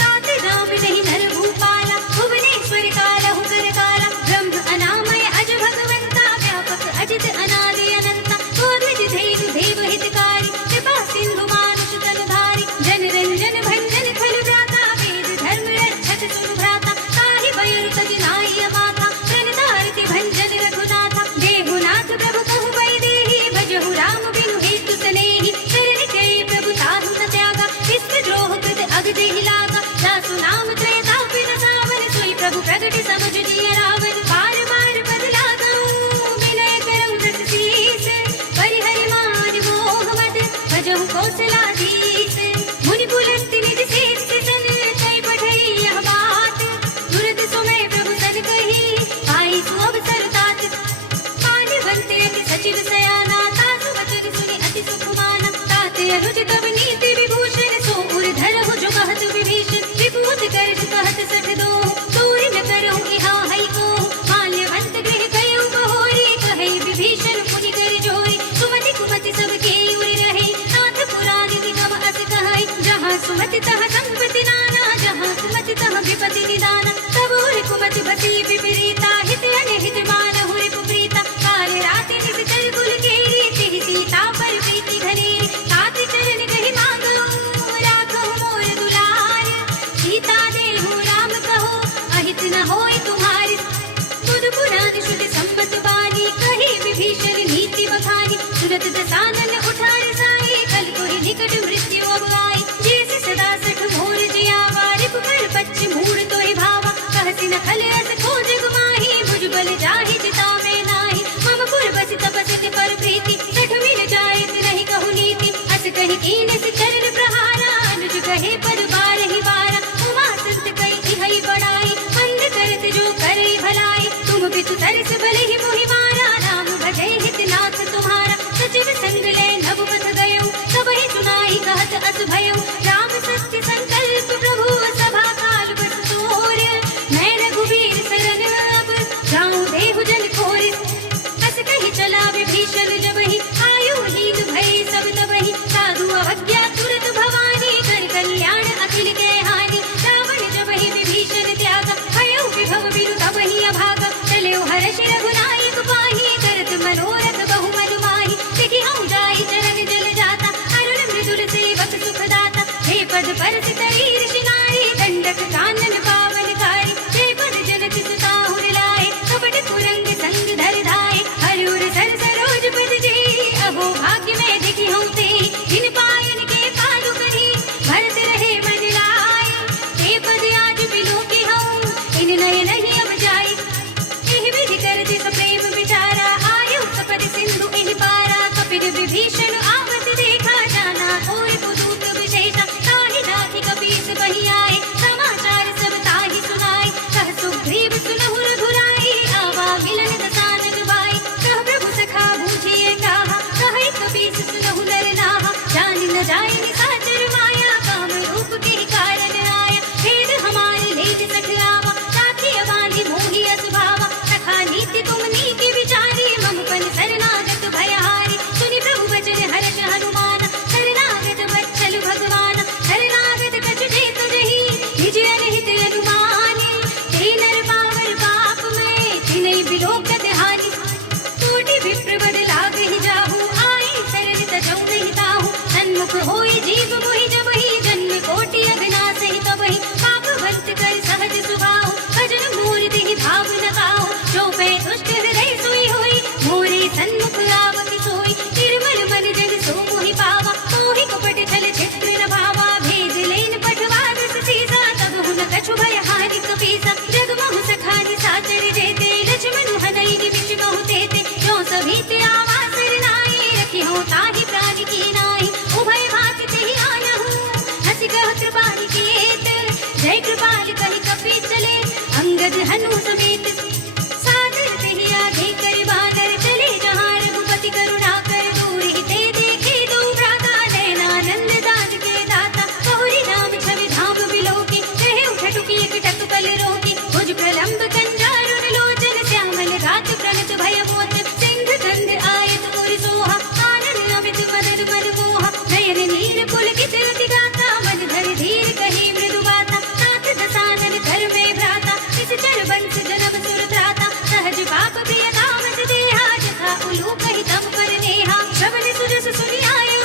तात राम नहीं नर भूपाला भुवनेश्वर कालहु कर काला ब्रह्म अनामय अज भगवंता व्यापक अजित अनादि अनंता गोद्विज धेनु देव हितकारी कृपा सिंधु मानुष तनधारी जन रंजन भंजन खल भ्राता वेद धर्म रक्षक सुनु भ्राता ताहि बयरु तज नाई अमाता प्रणतारति भंजन रघुनाथा देहुनाथ प्रभु कहु वै देहि भजहु राम बिनु हेतु सनेहि शरण गए प्रभु ताहु न त्यागा विश्व द्रोह कृत अग देहि लागा दासु नाम त्रय तापि न सावन सोई प्रभु प्रगट समुझ जिय रावण बार बार पद लागऊ विनय करऊ दस शीस परिहरि मान मोह मद भजहु कौशलाधीश मुनि पुलस्ति निज शेष सन कई पठई यह बात तुरत सुमय प्रभु सन कही आई सु अवसर तात पानी बनते अति सचिव सयाना तासु वचन सुनि अति सुख माना तात अनुज तब नीति विभूषण सो उर धरहु जो कहत अखिल के हानि रावण जब ही विभीषण त्याग भयो विभव बिनु तब ही अभाग चले हर्ष रघुनायक पाहि करत मनोरथ बहु मनु माहि देखि हम जाई चरण जल जाता अरुण मृदुल सेवक सुखदाता हे पद परस तरी ऋषि नारी दंडक कानन पावनकारी हे पद जनत सुताहुर लाए कपट कुरंग संग धर धाए हरिउर सर सरोज पद जे अहो भाग्य में देखि हूँ ते इन पायन के पादु करी भरत रहे मन लाए हे पद आज बिलो की हूँ इन नय नहीं अब जाए एहि विधि करति सप्रेम विचारा आयु सपद सिंधु एहि पारा कपिल विभीषण आवत देखा जाना और कुदूत विशेषा ताहि नाथि कपीस बहि आए समाचार सब ताहि सुनाए कह सुग्रीव सुनहु रघुराई आवा मिलन दसानन बाई कह प्रभु सखा बूझिए कहा कहे कपीस सुनहु नर नाहा जान न जाए निशाचर माया काम रूप के कारण आया भेद हमारे लेज सख आवा साथी अबांधि मोहि असभावा सखा नीति तुम नीति विचारी मम पन शरणागत भयहारी सुनि प्रभु वचन हर्ष हनुमान शरणागत वत्सल भगवान शरणागत कछु जेत जहि निज अनहित अनुमानी ते नर पावर पाप में तिनहि बिलोकत हानि कोटि विप्र बद लागहि जाहु आए शरण तजौ नहीं ताहु सन्मुख होई जीव मोहि जबहि जन्म कोटि अघनासहि तबहि पाप भक्त कर सहज सुभाव भजन मोर देहि भाव न काहु जो पै दुष्ट हृदय सोई होई मोरे सन्मुख आवति सोई निर्मल मन जन सो मोहि पावा मोहि कपट छल छिद्र न भावा भेद लेन पठवा दस सीसा तब हुन कछु भय हानि कपीसा जग मोह सखानि साचर जेते लक्ष्मण हनई निमिष बहु तेते जो सभीत आवा सरनाई रखी हो ताहि प्राण की नाई उभय भाति तेहि आनहु हसि कह कृपाल कीत जय कृपाल कहि कपि चले अंगद हनु समेत सादर तेहि आगे कर बादर चले जहाँ रघुपति करुणा कर दूर ही ते देखे दो भ्राता नयनानंद दान के दाता बहुरी नाम छवि धाम बिलोकी कहे उठटुकी एक टक पल रोकी भुज प्रलंब कंजारुण लोचन श्यामल घात प्रणत भय मोत सिंध गंध आयत मुर सोहा आनंद अमित मदन मन मोहा नयन नीर पुलकित रति गाता मन धर धीर कही मृदु बाता नाथ दसानन घर में भ्राता इस चर वंश जन्म सुर त्राता सहज पाप प्रिय कामत देहा जथा उलूक ही तम पर नेहा श्रवण सुजस सुनि आयो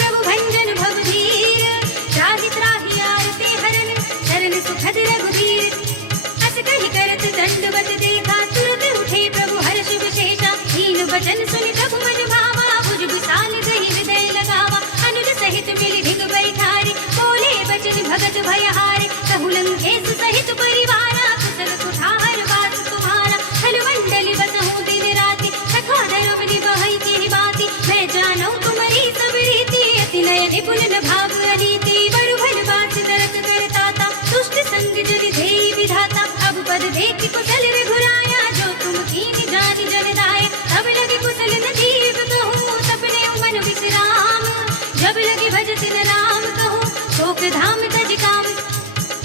प्रभु भंजन भव धीर त्राहि त्राहि आरते हरन शरण सुखद रघुवीर अस कहि करत दंडवत देखा तुरत उठे प्रभु हर्ष विशेषा हीन वचन सुनि प्रभु मन भावा भुज विशाल गहि हृदय लगावा अनुज सहित मिलि धिग बैठारी बोले बचन भगत भयहारी कहु लंकेश सहित परिवारा कुशल कुठार वास तुम्हारा हलवंडल बसहु दिन राति सखा धर्म निभहि के बाती मैं जानौ तुम्हारी सब रीति अति नय निपुण न भाव अनीति बड़ु भल बात तरक करताता दुष्ट संग जन धेहि विधाता अब पद देखि कुशल रघुराया जो तुम कीनि जानि जन दाय तब लगे कुशल न जीव कहूँ सपने मन विश्राम जब लगे भजत न राम कहूँ शोक धाम तज काम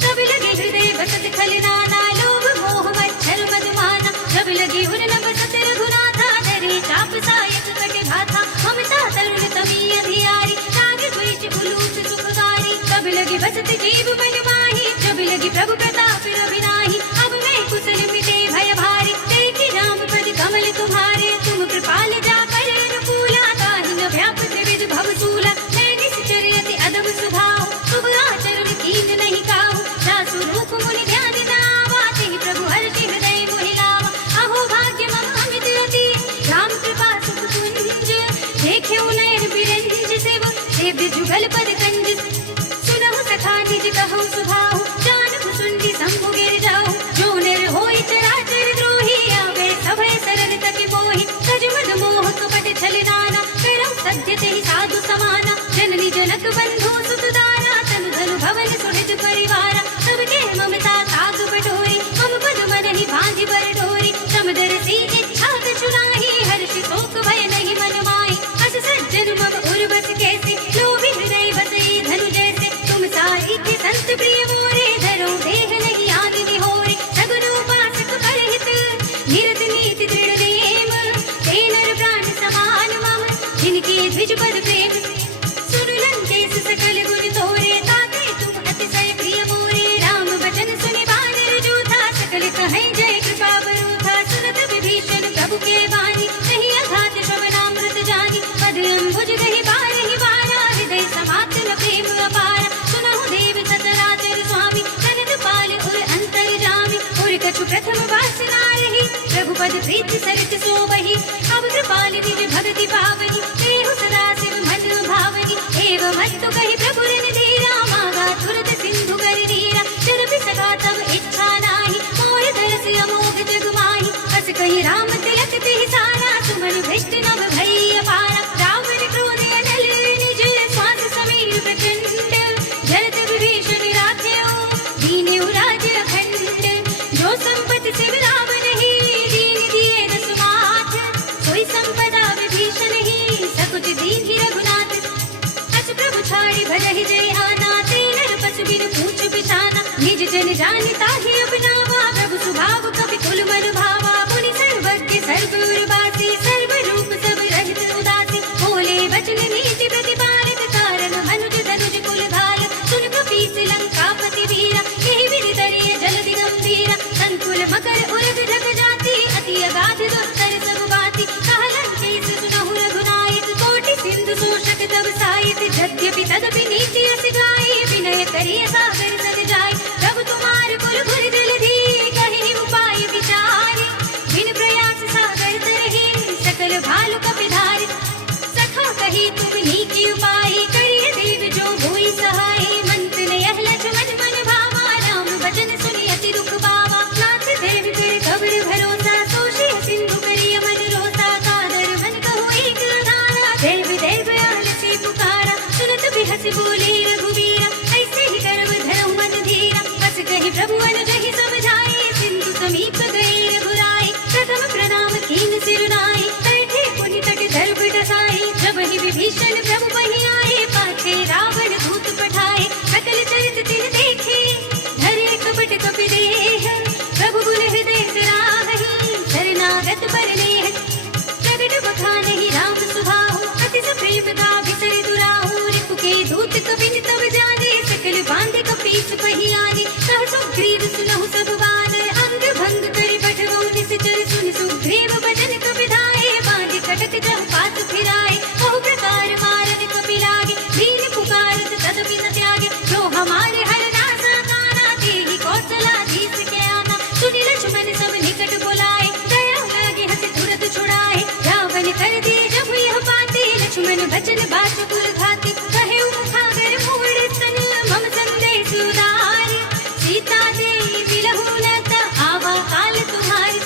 तब लगे हृदय बसत खलनाना लोभ मोह मच्छर मधुमाना जब लगे उन न बसत रघुनाथा धरे चाप सायक कटे भाथा ममता तरुण तभी अधियारी राग द्वेष उलूट सुखकारी तब लगे बसत जीव मन माही जब लगे प्रभु प्रताप रविनाही अब मैं कुशल मिटे भय भारी देखी राम पद कमल तुम्हारे तुम कृपाल जाकर अनुकूला ताहि न व्यापत विद भव सूला मैं निश्चर अति अदब स्वभाव शुभ आचरण कीन नहीं काहू दासु रूप मुनि ध्यान दावा तेहि प्रभु हर्षि हृदय मोहि लावा अहो भाग्य मम अमित अति राम कृपा सुख कुंज देख्यो नयन बिरंज शिव सेव्य जुगल पद कंज सुनहु सखा निज कहु सुभाहु जानहु सुन प्रथम वासना रही, रघुपद प्रीति सरित सोबहि। अब कृपाल निज भगति पावनी, देहु सदा शिव मन भावनी। एवं अस्तु कहि प्रभु ऋण धीरा, मांगा तुरत सिंधु कर धीरा। जरपि सका तब इच्छा नाही, मोर दरस अमोघ जग माही। हस कहि राम तिलक तिहि सारा, सुमन भ्रष्ट नभ भई अपारा। रावण क्रोध अनल निज, श्वास समीर प्रचंड। जरत विभीषण राख्यो, दीन्यु राज अखंड। जो संपत्ति शिव रावण ही, दीन दिए न सुमाथ। सोई संपदा विभीषण ही, सकुच दीन्हि रघुनाथ। अस प्रभु छाड़ि भजहि जय आना, तेन नर बिनु पूछ बिछाना। निज जन जानि ताहि अपनावा, प्रभु सुभाव कपि कुल मन भावा। मुनि सर्वज्ञ सर्वउर्वासी, सर्व रूप सब रहित उदासी। बोले वचन नीति प्रतिपालक, कारण मनुज धनुज कुल घाल। सुन कपीस लंकापति वीरा, यही विधि तरिय जलधि गंभीरा। संकुल मकर उरग ढक जाति, अति अगाध दुस्तर सब बाति। कहलन केस सुनहु रघुनायक, कोटि सिंधु शोषक तब साहित। यद्यपि तदपि नीति अस गाई, विनय करिय सागर सद जाई। प्रभु तुम्हार कुल गुर जलधि, कहि उपाय विचारी। बिन प्रयास सागर तरहि, सकल भालु कपि धारि। सखा कहि तुम नीकी उपाय, करिय देव जो होई सहाय। मंत्र ने यह लक्ष्मण मन भावा, राम वचन सुनि अति दुख पावा। नाथ देव कर कबर भरोसा, सोषि सिंधु करिय मन रोसा। कादर मन कहो एक अधारा, देव देव आलसी पुकारा। सुनत बिहस बोले रघुवीरा, ऐसे ही कर्म धरहु मन धीरा। हस कहि प्रभु अनुजहि समझाए, सिंधु समीप गए रघुराई। प्रथम प्रणाम कीन सिर नाई, बैठे पुनि तट दर्भ डसाई। जब ही विभीषण प्रभु बहि आए, पाछे रावण दूत पठाए। सकल चरित तिन देखे, धरे कपट कपि देह। प्रभु गुण हृदय सराहहि, शरणागत पर नेह। प्रगट बखानहि राम सुभाहु, अति प्रेम का बिसरि दुराहु। रिपु के दूत कपिन तब जाने, सकल बांधे कपीस पहि आने। कह सुग्रीव सुनहु सब बात, अंग भंग करि पठवउ निश्चर। सुनि सुग्रीव बचन कपि धाये, बांधे कटक जह पात फिराए। बहु प्रकार मारन कपि लागे, दीन पुकारत तदपि न त्यागे। जो हमारे हर नासा काना, तेहि कौशलाधीश के आना। सुनि लक्ष्मण सब निकट बुलाए, दया लागे हंस तुरत छुड़ाए। रावण कर दिए जब यह बातें, लक्ष्मण बचन बात कुल घाते। कहे मुखागर मूढ़ सन, मम संदेश उदार। सीता देवी लहु लत, आवा काल तुम्हारी।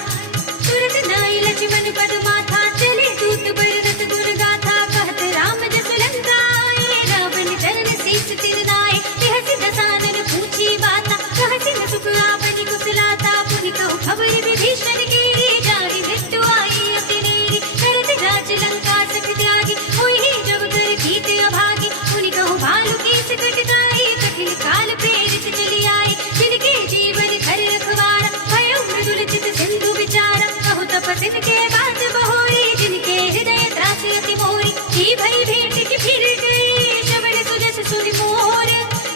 तुरत नाई लक्ष्मण पद माथा, चले दूत बरदत गुण गाथा। कहत राम जस लंका आए, रावण चरण शीस तिन नाए। यह दसानन पूछी बाता, कहसी न सुख आपनि कुशलाता। पुनि कहु खबर विभीषण केरी, जाहि मृत्यु आई अति नेरी। करत जाच लंका सख त्यागी, होई जब कर कीत अभागी। पुनि कहु भालु कीस कटकाई, कठिन काल प्रेरित चली आई। जिनके जीवन खर रखवारा, भयो मृदुल चित सिंधु विचारा। कहु तपस्विन के बात बहोरी, जिनके हृदय त्रास अति मोरी। की भई भेंट की फिर गए, श्रवण सुजस सुनि मोर।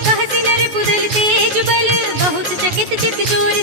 कहसी नर पुदल तेज बल, बहुत चकित चित चोर।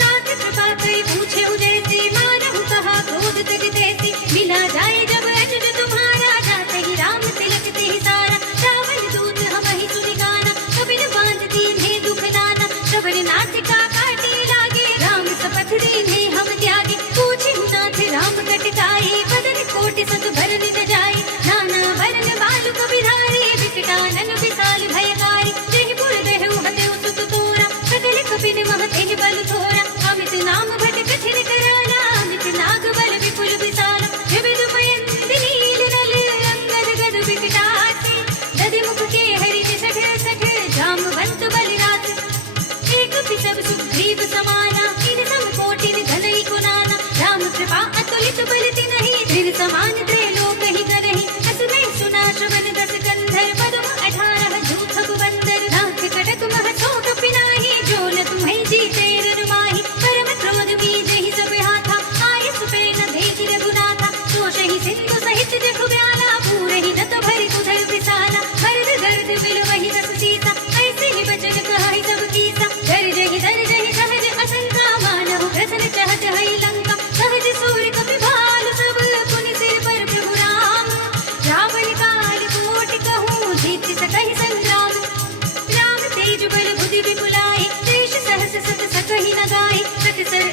नाथ कृपा करि पूछे उजैसी, मानहु कहा क्रोध तज तैसी। मिला जाए जब अनुज तुम्हारा, जाते ही राम तिलक तिहि सारा। रावण दूत हमहि सुनि गाना, कपिन बांध दीन्हे दुख नाना। श्रवण नासिका काटे लागे, राम सपथ दीन्हे हम त्यागे। पूछे नाथ राम कटकाई, बदन कोटि सत भरन न जाई। नाना वरन बालु कपि धारी, विकटानन विशाल भयकारी। जहि पुर देहु हतेउ सुत तोरा, सकल कपिन मह तेहि बल थोरा। अमित नाम भट कठिन कराला, अमित नाग बल विपुल विशाला। विविध पयंत नील नल, अंगद गद विकटासी। दधि मुख के हरि निसठ सठ, जामवंत बलिराज। एक पिसब सुग्रीव समाना, इन सम कोटिन घनई कुनाना। राम कृपा अतुलित बल तिनहि, त्रिन समान त्रैलोक ही करहि। अस में सुना श्रवण दस कंधर, पदम 18 जूथब बंदर। नाथ कटक मह सो कपि नाहि, जो न तुम्हें जीते रन माहि। परम क्रोध बीजहि सब हाथा, आयस पे न देखि रघुनाथा। सोषहि सिंधु सहित जखु ब्याला, पूरहि दत भरि उधर विशाला। भरत गर्द बिलवहि दस सीसा, ऐसे ही बचन कहहि सब कीसा। गर्जहि दर्जहि सहज असंका, मानहु प्रसन्न चहत हई लंका। सहज सूर कपि भालु सब, पुनि सिर पर प्रभु राम। रावण काल कोटि कहूँ, जीत सकहि संग्राम। राम तेज बल बुद्धि विपुलाई, देश सहस सत सकहि न गाई। सत सर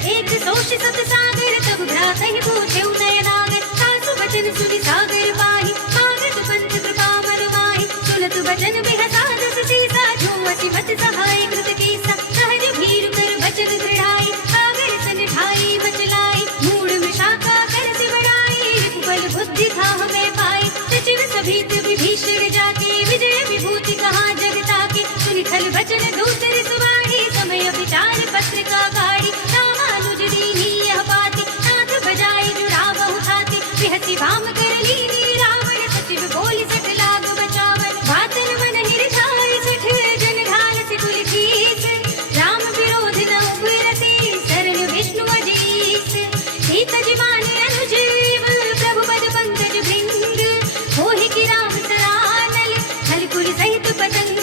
जोश सत सागर तब भ्रातहि पूछे नयनागर सासु बचन सुनि सागर पाहि मागत पंथ कृपा मन माहि सुनत बचन बिहसा दस सीसा जो असि मत सहाय कृत कीसा सहज भीर कर बचन दृढ़ाई सागर सन ढाई मचलाई मूड विशाखा कर से बढ़ाई बल बुद्धि था हमें पाई सचिव सभीत विभीषण जाके विजय विभूति कहाँ जगता के सुनि खल बचन दूसर सुवाड़ी समय विचार पत्र का गाड़ी रामानुज दीनी यह बाती नाथ बजाई जुड़ा बहु खाती बिहसी भाम कर लीनी रावण सचिव बोली सठ लाग बचावन वातन मन हिरछाई सठ जन ढाल से पुलिस राम विरोध न उबरती शरण विष्णु अजीस सीत जीवानी अनुजीव प्रभु पद पंकज भृंग मोहि की राम सरानल हलकुल सहित पतंग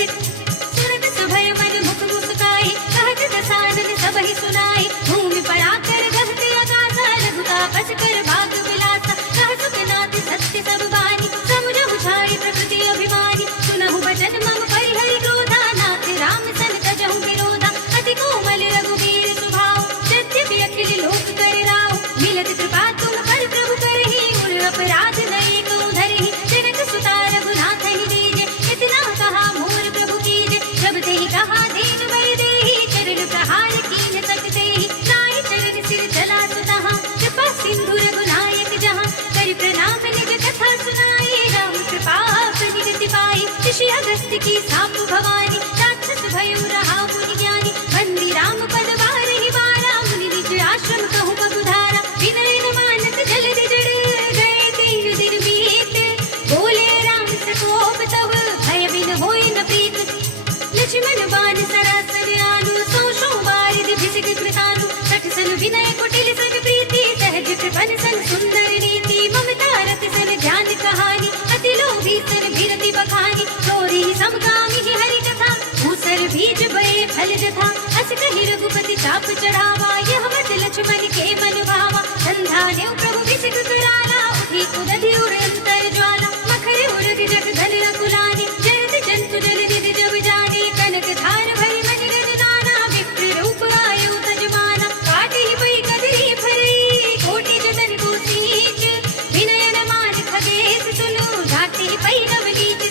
सुरत सभय मन मुख मुस्काई कहत दसानन सबहि सुनाई भूमि पड़ा कर गहते आकाशा लघुता बस कर भाग विलासा कह सुखनाथ सत्य सब बानी समुझहु छाई प्रकृति अभिमानी सुनहु बचन मम परिहरि क्रोधा नाथ राम सन तजहु विरोधा अति कोमल रघुवीर सुभाव यद्यपि अखिल लोक कर राव मिलत कृपा तुम पर प्रभु करहि उर अपराध नये को धरहि जनक सुता रघुनाथ ही दीजे इतना कहा मोर प्रभु कीजे जब तेहि कहा दीन बल देहि चरण प्रहार कीन सकते ही नाहि चरण सिर चला सुतहा कृपा सिंधु रघुनायक जहाँ कर प्रणाम निज कथा सुनाई राम कृपा निगति पाई ऋषि अगस्त्य की साप भवानी राक्षस भयो रहा मुनि ज्ञानी बंदी राम पद बारहि बारा मुनि निज आश्रम कहु बहुधारा विनय न मानत जलधि जड़ गए 3 दिन बीत बोले राम सकोप तब भय बिन होई न प्रीत लक्ष्मण बाण सरासन आनु सौ सौ बारिधि भिषिक कृतानु सठ सन विनय कुटिल सन प्रीति सहज कृपन सन सुंदर नीति ममता रति सन ज्ञान कहानी अति लोभी सन भीरति बखानी चोरी समकामी ही हरि कथा भूसर बीज बये फल जथा अस कहि रघुपति चाप चढ़ावा यह मत लक्ष्मण के मन भावा संधा देव प्रभु भिषिक कराला उठी कुदधि उड़ अंतर ज्वाला मखर उरग जग धन रघुलानी जरत जंतु जल निधि जब जानी कनक धार भरी मन गण नाना विप्र रूप आयु तजमाना काटे ही पई कदरी भरई कोटि जतन को सींच विनय न मान खगेश सुनु घाटे ही पई नव लीच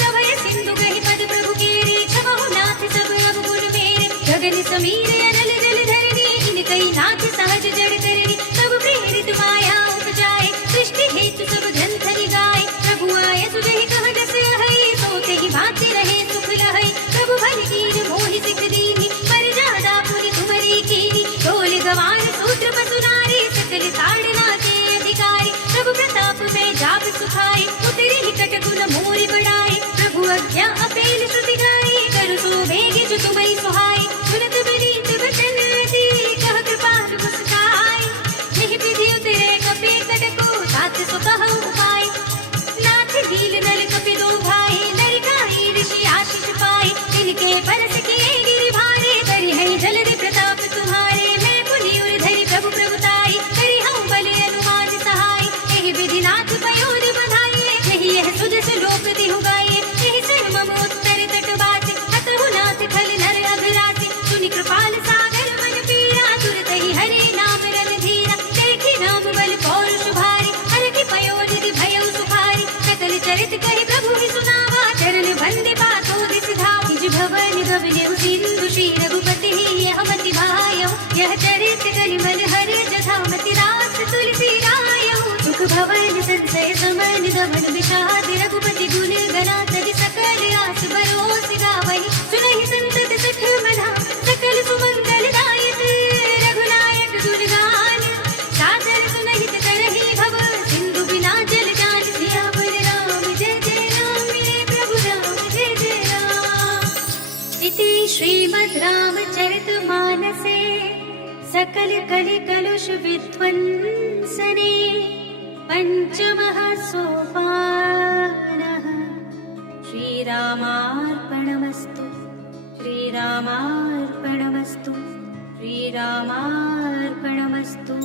सभय सिंधु गहि पद प्रभु केरे छबहु नाथ सब अवगुण मेरे गगन समीर अनल जल धरणी इनकई नाथ सहज जड़ करणी तब प्रेरित माया उपजाए सृष्टि हेतु सब ग्रंथ गाए प्रभु आय सुजहि कह दस हई सोते ही भांति रहे सुख लहई प्रभु भल कीन मोहि सिख दीनी पर जादा पुनि तुमरी कीनी ढोल गवार सूत्र पसु नारी सकल ताड़ना के अधिकारी प्रभु प्रताप में जाप सुखाई उतरी ही कट गुण मोरि बढ़ाई प्रभु अज्ञा अपेल श्रुति गाई करु सो भेगे जो तुम्हरी सुहाई सुनत विनीत वचन अति कह कृपाल मुस्काई निहि विधि उतरे कपि कटको तात सो कहु उपाय नाथ ढील नल कपि दो भाई नरकाई ऋषि आशीष पाए तिनके परस किए गिर भारे करि है जलधि प्रताप तुम्हारे मैं पुनि उर धरि प्रभु प्रभुताई करि हूँ बल अनुमान सहाय एहि विधि नाथ पयोर बधाई यही यह सुजस लोक दिहु गाये यही सर मम उत्तर तट बाटे अतहु नाथ खल नर अघराते सुनि कृपाल सागर मन पीरा तुरत ही हरि नाम रन धीरा देखी नाम बल पौरुष भारी हर की पयोनिधि भयउ सुखारी सकल चरित कहि प्रभु ही सुनावा चरण बंदी पातो दिस धावा निज भवन गवनेउ सिंधु श्री रघुपति यह मति भायउ यह चरित कलिमल हर जथा मति रास तुलसी रायउ सुख भवन संसय समन दमन विषाद रघुपति गुण गना तदि सकल आस बरोस गावहि सुनहि संतत सठ मना सकल सुमंगल दायक रघुनायक दुर्गान सादर सुनहित करहि भव सिंधु बिना जल जान सियावर राम जय जय राम मिले प्रभु राम जय जय राम इति श्रीमद् रामचरितमानसे सकल कलि कलुष विध्वंसने पंचमः सोपानः श्रीरामार्पणमस्तु श्रीरामार्पणमस्तु श्रीरामार्पणमस्तु।